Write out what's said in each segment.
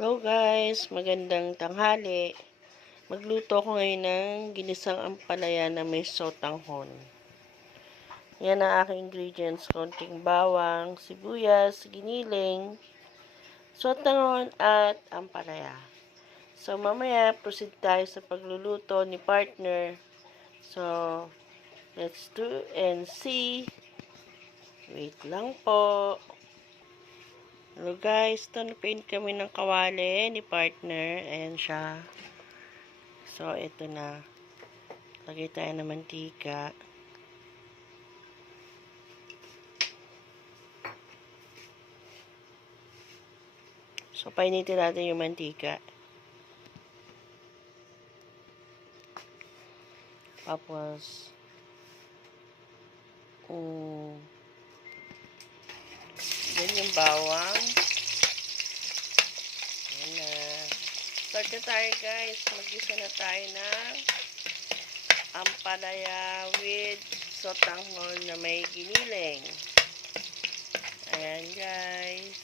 Hello guys, magandang tanghali. Magluto ako ngayon ng ginisang ampalaya na may sotanghon. Yan ang aking ingredients. Konting bawang, sibuyas, giniling, sotanghon at ampalaya. So mamaya proceed tayo sa pagluluto ni partner. So let's do and see. Wait lang po. Hello guys, paint kami ng kawali ni partner. Ayan siya. So, ito na. Lagay tayo ng mantika. So, painitin natin yung mantika. Tapos, yan yung bawang. Yan na. Start na tayo guys. Mag-isa na tayo ng ampalaya with sotanghon na may giniling. Ayan guys.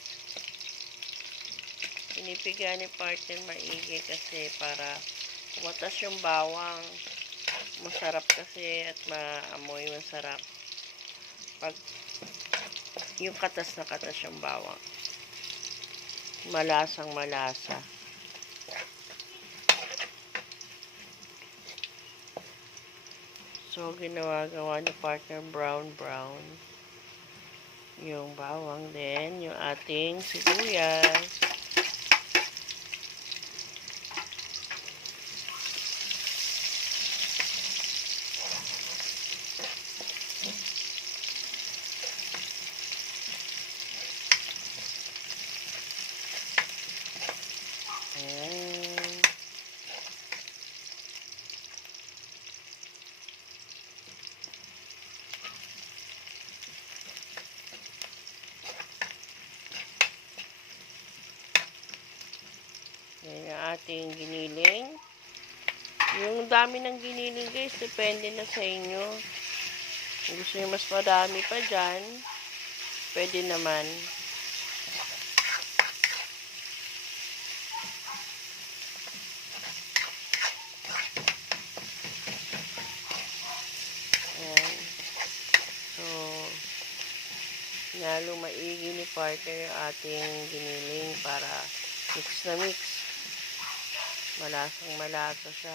Pinipiga ni partner maigi kasi para kumatas yung bawang. Masarap kasi at maamoy masarap. Pag yung katas na katas yung bawang. Malasang malasa. So, gawa ni partner brown yung bawang din, yung ating sibuyas. Ayan. Yan yung ating giniling. Yung dami ng giniling guys, depende na sa inyo. Kung gusto nyo mas madami pa dyan, pwede naman. Ayan. So, nalo maigi ni partner yung ating giniling para mix na mix. Malasang malasa siya.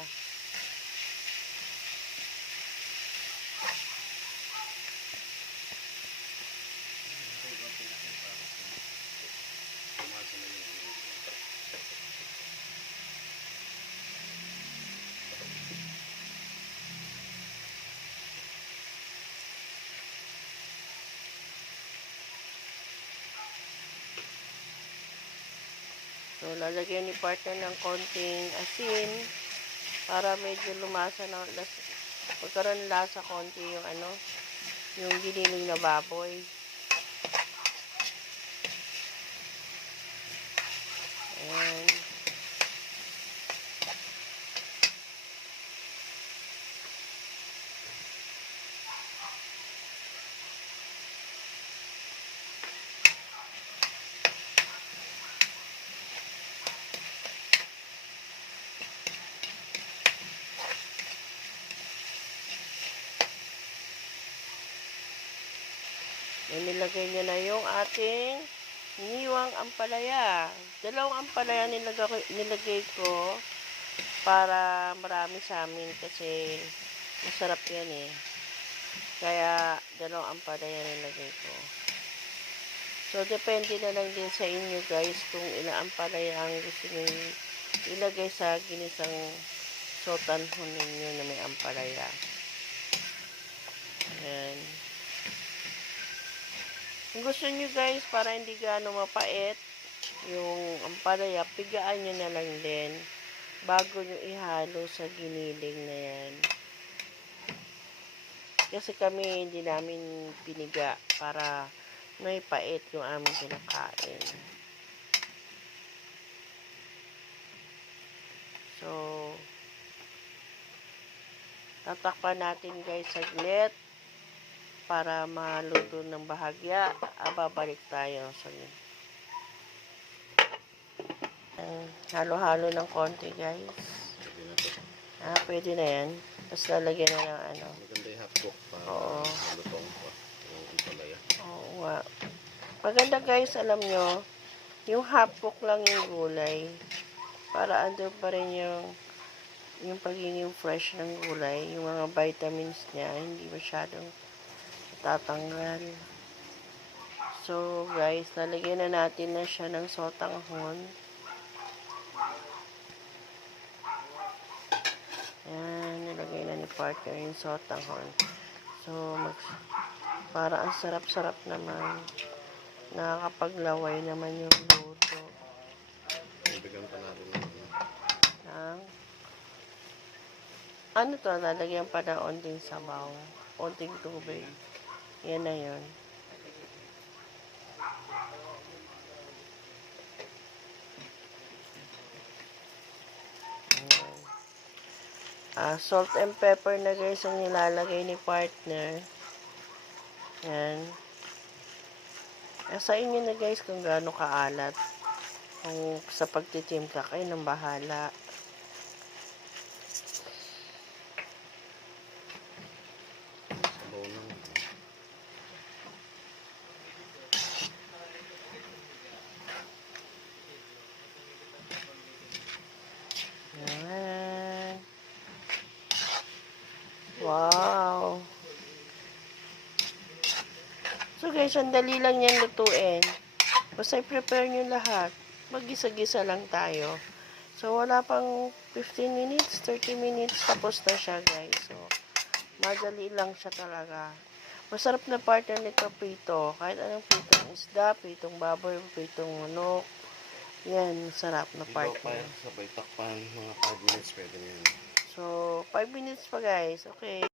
So, lalagyan ni partner ng konting asin para medyo lumasa ng lasa, magkaroon lasa konti yung yung giniling na baboy. Ayan. Nilagay niya na yung ating iniwang ampalaya. Dalawang ampalaya nilagay ko para marami sa amin kasi masarap yan eh. Kaya dalawang ampalaya nilagay ko. So, depende na lang din sa inyo guys kung ilang ampalaya ang gusto nyo ilagay sa ginisang sotanghon ninyo na may ampalaya. Ayan. Kung gusto nyo guys, para hindi gaano mapait yung ampalaya, pigaan nyo na lang din bago nyo ihalo sa giniling na yan. Kasi kami hindi namin piniga para may pait yung aming pinakain. So, tatakpan natin guys saglit para maluto ng bahagya. Babalik tayo sa halo-halo ng konti, guys. Pwede na to. Pwede na yan. Tapos lalagyan na ng ano. Maganda yung hotdog para Oo. malutong pa. Yung ampalaya. Oo nga. Maganda, guys, alam nyo, yung half cook lang yung gulay. Para andun pa rin yung pagiging fresh ng gulay. Yung mga vitamins niya, hindi masyadong tatanggal. So, guys, lalagyan na natin na siya ng sotanghon. Yan, nilagay na ni partner yung sotanghon. So, para ang sarap-sarap naman. Nakakapaglaway naman yung luto. Bibigyan pa natin ng ano to, lalagyan pa ng onting sabaw, onting tubig. Yan na yun. Salt and pepper na, guys, ang nilalagay ni partner. Yan. Sa inyo na, guys, kung gaano kaalat. Kung sa pagtitimpla kayo ng bahala. sabaw ng Yan. Wow. So, guys, ang dali lang yan lutuin. Basta i-prepare nyo lahat. Mag-gisa-gisa lang tayo. So, wala pang 15 minutes, 30 minutes, tapos na siya, guys. So, madali lang siya talaga. Masarap na partner nito prito. Kahit anong pritong isda, pritong baboy, pritong manok. Yan, masarap na ilaw pa partner. yan. Sabay takpan. Mga 5 minutes pwede na yan. So, 5 minutes pa, guys. Okay.